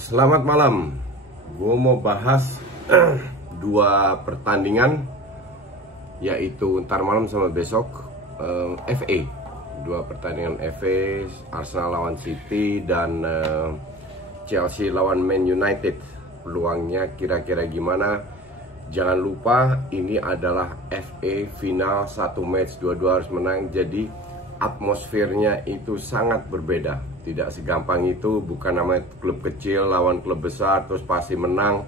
Selamat malam. Gue mau bahas dua pertandingan, yaitu ntar malam sama besok, FA. Dua pertandingan FA, Arsenal lawan City dan Chelsea lawan Man United. Peluangnya kira-kira gimana? Jangan lupa ini adalah FA final, satu match, dua-dua harus menang. Jadi atmosfernya itu sangat berbeda. Tidak segampang itu, bukan namanya klub kecil lawan klub besar terus pasti menang.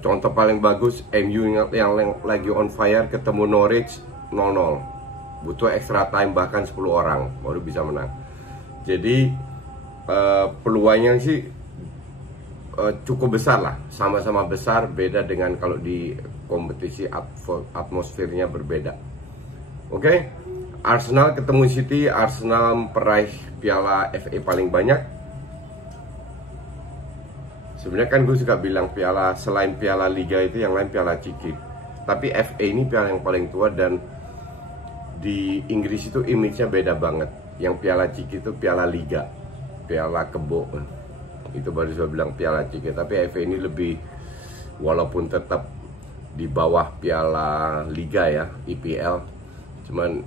Contoh paling bagus MU yang lagi on fire ketemu Norwich 0-0. Butuh extra time bahkan 10 orang baru bisa menang. Jadi peluangnya sih cukup besar lah, sama-sama besar, beda dengan kalau di kompetisi atmosfernya berbeda. Oke, Arsenal ketemu City. Arsenal peraih piala FA paling banyak. Sebenarnya kan gue suka bilang piala, selain piala Liga itu yang lain piala Ciki. Tapi FA ini piala yang paling tua, dan di Inggris itu image-nya beda banget. Yang piala Ciki itu piala Liga, piala kebo. Itu baru saya bilang piala Ciki. Tapi FA ini lebih, walaupun tetap di bawah piala Liga ya, IPL, cuman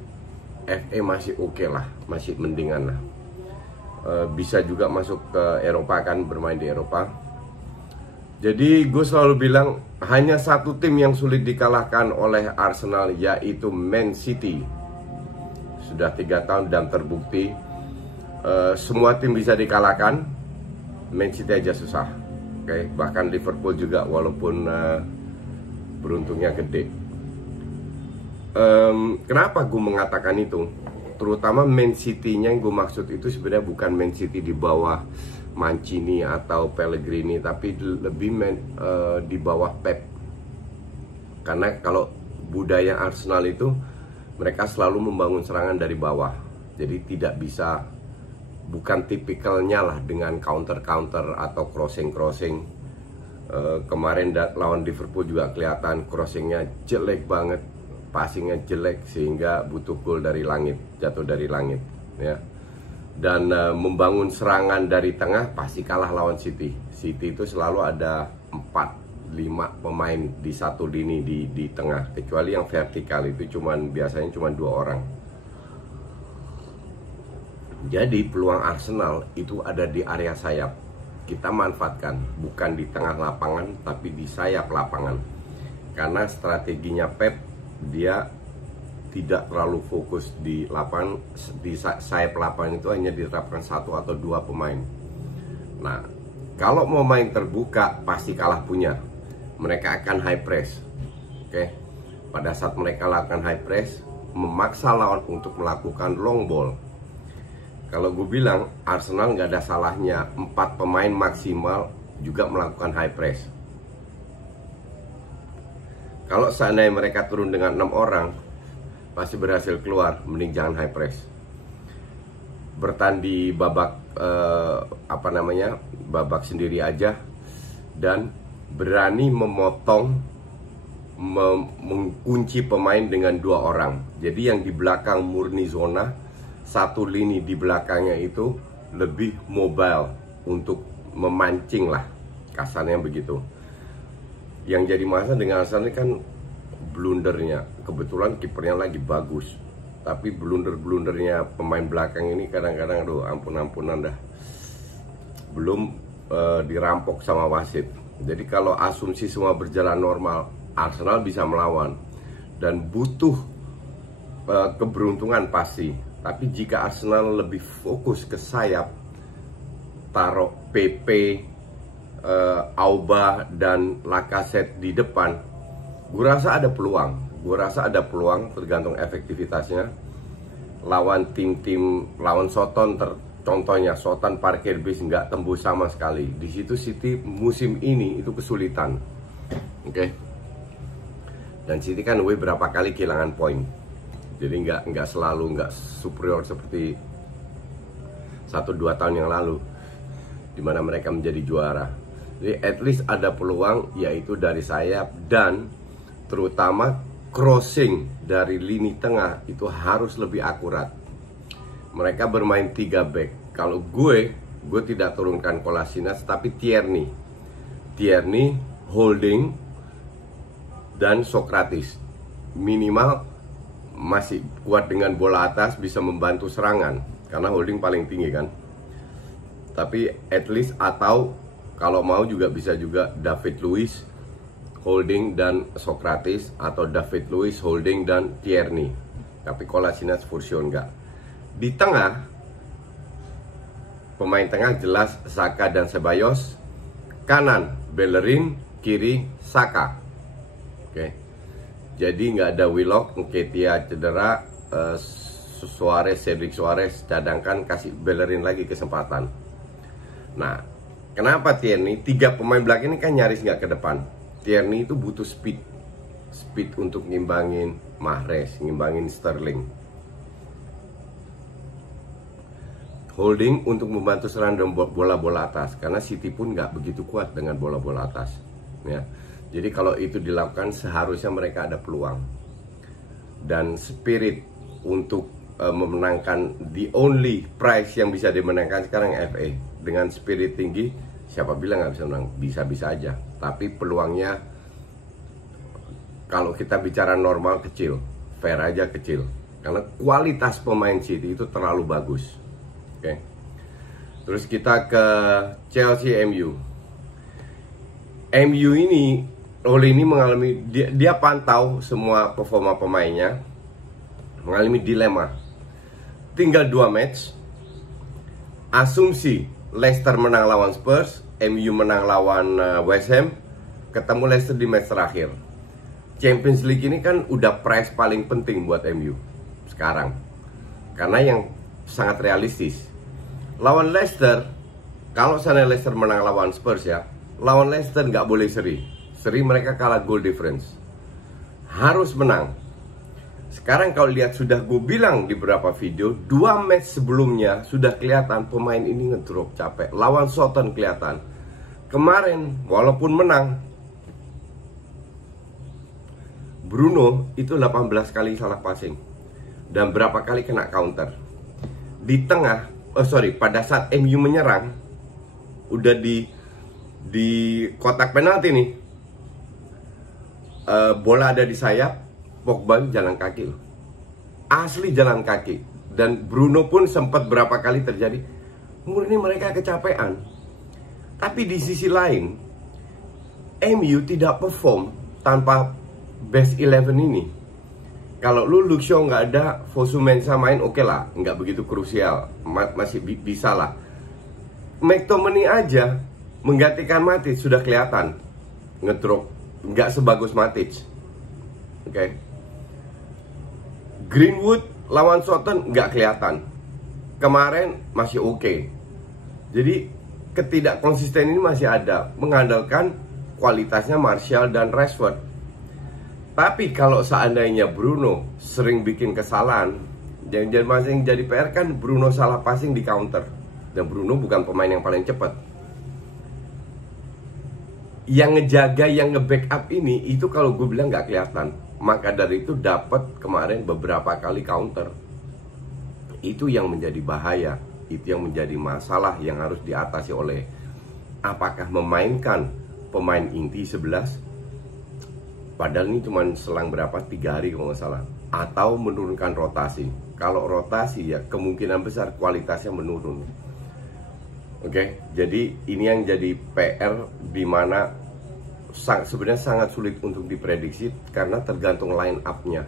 FA masih oke lah, masih mendingan lah. Bisa juga masuk ke Eropa kan, bermain di Eropa. Jadi gue selalu bilang hanya satu tim yang sulit dikalahkan oleh Arsenal, yaitu Man City. Sudah 3 tahun dan terbukti semua tim bisa dikalahkan, Man City aja susah. Oke, bahkan Liverpool juga walaupun beruntungnya gede. Kenapa gue mengatakan itu? Terutama Man City-nya yang gue maksud itu sebenarnya bukan Man City di bawah Mancini atau Pellegrini, tapi lebih di bawah Pep. Karena kalau budaya Arsenal itu mereka selalu membangun serangan dari bawah. Jadi tidak bisa, bukan tipikalnya lah dengan counter-counter atau crossing-crossing. Kemarin lawan Liverpool juga kelihatan crossingnya jelek banget, passingnya jelek, sehingga butuh gol dari langit, jatuh dari langit ya. Dan membangun serangan dari tengah pasti kalah lawan City. City itu selalu ada 4-5 pemain di satu lini di tengah, kecuali yang vertikal itu biasanya cuma 2 orang. Jadi peluang Arsenal itu ada di area sayap. Kita manfaatkan, bukan di tengah lapangan tapi di sayap lapangan. Karena strateginya Pep, dia tidak terlalu fokus di lapangan, di sayap lapangan itu hanya diterapkan 1 atau 2 pemain. Nah, kalau mau main terbuka pasti kalah punya. Mereka akan high press. Oke. Pada saat mereka lakukan high press, memaksa lawan untuk melakukan long ball. Kalau gue bilang Arsenal nggak ada salahnya 4 pemain maksimal juga melakukan high press. Kalau seandainya mereka turun dengan 6 orang, pasti berhasil keluar. Mending jangan high press. Bertahan di babak babak sendiri aja, dan berani memotong, mengunci pemain dengan 2 orang. Jadi yang di belakang murni zona, satu lini di belakangnya itu lebih mobile untuk memancing lah, kasarnya begitu. Yang jadi masalah dengan Arsenal ini kan blundernya. Kebetulan kipernya lagi bagus, tapi blunder-blundernya pemain belakang ini kadang-kadang aduh ampun-ampunan dah. Belum dirampok sama wasit. Jadi kalau asumsi semua berjalan normal, Arsenal bisa melawan dan butuh keberuntungan pasti. Tapi jika Arsenal lebih fokus ke sayap, taruh PP, Auba dan Lacazette di depan, gue rasa ada peluang. Tergantung efektivitasnya. Lawan tim-tim, lawan Soton contohnya, Soton parkir bis nggak tembus sama sekali. Di situ City musim ini itu kesulitan. Oke. Dan City kan berapa kali kehilangan poin. Jadi nggak selalu superior seperti 1-2 tahun yang lalu, dimana mereka menjadi juara. Jadi at least ada peluang, yaitu dari sayap, dan terutama crossing dari lini tengah itu harus lebih akurat. Mereka bermain 3 back. Kalau gue gue tidak turunkan Kolasinac tapi Tierney, Holding, dan Sokratis. Minimal masih kuat dengan bola atas, bisa membantu serangan karena Holding paling tinggi kan. Tapi at least, atau kalau mau juga bisa juga David Luiz, Holding, dan Sokratis, atau David Luiz, Holding, dan Tierney. Tapi Kolasinac for sure enggak. Di tengah, pemain tengah jelas Saka dan Ceballos. Kanan Bellerin, kiri Saka. Oke. Jadi nggak ada Willock, Nketiah cedera, Cedric Suarez cadangkan, kasih Bellerin lagi kesempatan. Nah, kenapa Tierney? 3 pemain belakang ini kan nyaris nggak ke depan. Tierney itu butuh speed untuk ngimbangin Mahrez, ngimbangin Sterling. Holding untuk membantu serangan dan bola-bola atas, karena City pun nggak begitu kuat dengan bola-bola atas ya. Jadi kalau itu dilakukan seharusnya mereka ada peluang. Dan spirit untuk memenangkan, the only prize yang bisa dimenangkan sekarang FA, dengan spirit tinggi, siapa bilang nggak bisa menang? Bisa-bisa aja. Tapi peluangnya kalau kita bicara normal kecil, fair aja kecil, karena kualitas pemain City itu terlalu bagus. Oke. Terus kita ke Chelsea MU. MU ini, Ole ini mengalami, dia pantau semua performa pemainnya, mengalami dilema. Tinggal 2 match. Asumsi Leicester menang lawan Spurs, MU menang lawan West Ham, ketemu Leicester di match terakhir. Champions League ini kan udah prize paling penting buat MU sekarang, karena yang sangat realistis. Lawan Leicester, kalau sana Leicester menang lawan Spurs ya, lawan Leicester nggak boleh seri. Seri mereka kalah goal difference. Harus menang. Sekarang kalau lihat, sudah gue bilang di beberapa video, 2 match sebelumnya sudah kelihatan pemain ini ngedrop, capek. Lawan Southampton kelihatan. Kemarin walaupun menang, Bruno itu 18 kali salah passing dan berapa kali kena counter. Di tengah, pada saat MU menyerang, udah di kotak penalti nih, bola ada di sayap, Pogba jalan kaki loh, asli jalan kaki. Dan Bruno pun sempat berapa kali terjadi, murni mereka kecapean. Tapi di sisi lain, MU tidak perform tanpa best 11 ini. Kalau Luke Shaw nggak ada, Fosu Mensah main, oke lah, nggak begitu krusial, masih bisa lah. McTominay aja menggantikan Matic sudah kelihatan ngedrop, nggak sebagus Matic. Oke. Greenwood lawan Southampton nggak kelihatan. Kemarin masih oke. Jadi ketidak konsisten ini masih ada, mengandalkan kualitasnya Martial dan Rashford. Tapi kalau seandainya Bruno sering bikin kesalahan, yang jadi PR kan Bruno salah passing di counter. Dan Bruno bukan pemain yang paling cepat. Yang ngejaga, yang nge-backup ini, itu kalau gue bilang nggak kelihatan. Maka dari itu dapat kemarin beberapa kali counter. Itu yang menjadi bahaya. Itu yang menjadi masalah yang harus diatasi oleh, apakah memainkan pemain inti 11, padahal ini cuma selang berapa, 3 hari kalau nggak salah, atau menurunkan rotasi. Kalau rotasi ya kemungkinan besar kualitasnya menurun. Oke, jadi ini yang jadi PR, di mana sebenarnya sangat sulit untuk diprediksi karena tergantung line up-nya.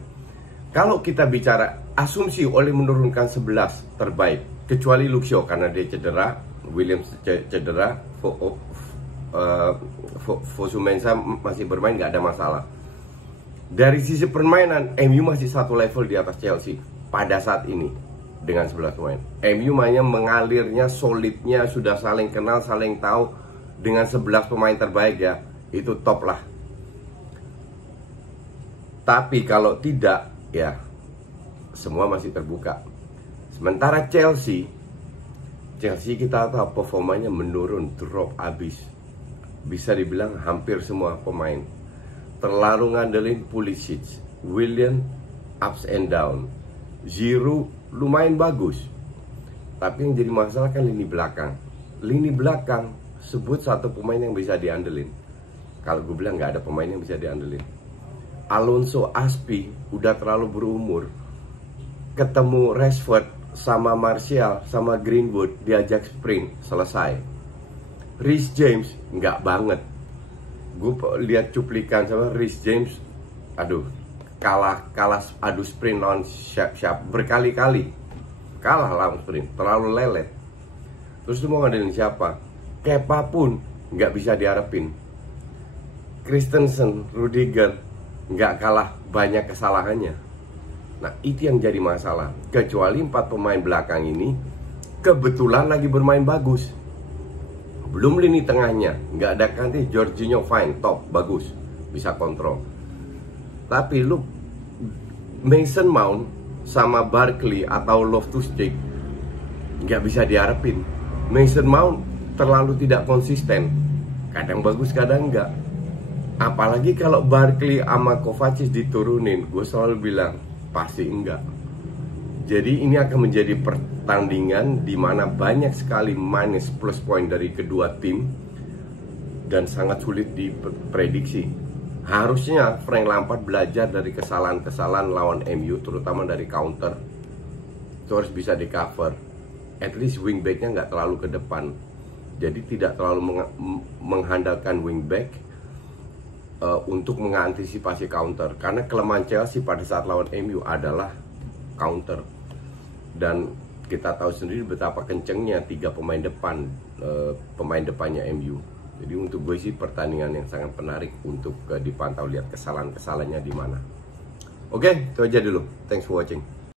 Kalau kita bicara asumsi oleh menurunkan 11 terbaik, kecuali Luke Shaw karena dia cedera, Williams cedera, Fosu Mensah masih bermain, nggak ada masalah. Dari sisi permainan, MU masih satu level di atas Chelsea pada saat ini dengan 11 pemain. MU mainnya mengalirnya, solidnya, sudah saling kenal, saling tahu. Dengan 11 pemain terbaik ya, itu top lah. Tapi kalau tidak, ya semua masih terbuka. Sementara Chelsea kita tahu performanya menurun, drop abis. Bisa dibilang hampir semua pemain. Terlalu ngandelin Pulisic, Willian ups and down, Giroud lumayan bagus, tapi yang jadi masalah kan lini belakang. lini belakang, sebut satu pemain yang bisa diandelin. Kalau gue bilang nggak ada pemain yang bisa diandelin. Alonso, Aspi udah terlalu berumur. Ketemu Rashford sama Martial sama Greenwood diajak sprint, selesai. Reece James nggak banget. Gue lihat cuplikan sama Reece James, aduh, kalah adu sprint lawan siap berkali-kali, kalah lawan sprint, terlalu lelet. Terus lu mau ngandelin siapa? Kepa pun nggak bisa diharapin. Christensen, Rudiger nggak kalah banyak kesalahannya. Nah, itu yang jadi masalah. Kecuali 4 pemain belakang ini kebetulan lagi bermain bagus. Belum lini tengahnya, nggak ada Kante, Jorginho fine, top, bagus, bisa kontrol. Tapi lu Mason Mount sama Barkley atau Loftus-Cheek nggak bisa diharapin. Mason Mount terlalu tidak konsisten, kadang bagus kadang enggak. Apalagi kalau Barkley sama Kovacic diturunin, gue selalu bilang pasti enggak. Jadi ini akan menjadi pertandingan di mana banyak sekali minus plus point dari kedua tim dan sangat sulit diprediksi. Harusnya Frank Lampard belajar dari kesalahan-kesalahan lawan MU, terutama dari counter. Itu harus bisa di cover. At least wingbacknya nggak terlalu ke depan. Jadi tidak terlalu mengandalkan wingback untuk mengantisipasi counter. Karena kelemahan Chelsea pada saat lawan MU adalah counter. Dan kita tahu sendiri betapa kencengnya 3 pemain depan, pemain depannya MU. Jadi untuk gue sih pertandingan yang sangat menarik untuk dipantau, lihat kesalahan-kesalahannya di mana. Oke, itu aja dulu. Thanks for watching.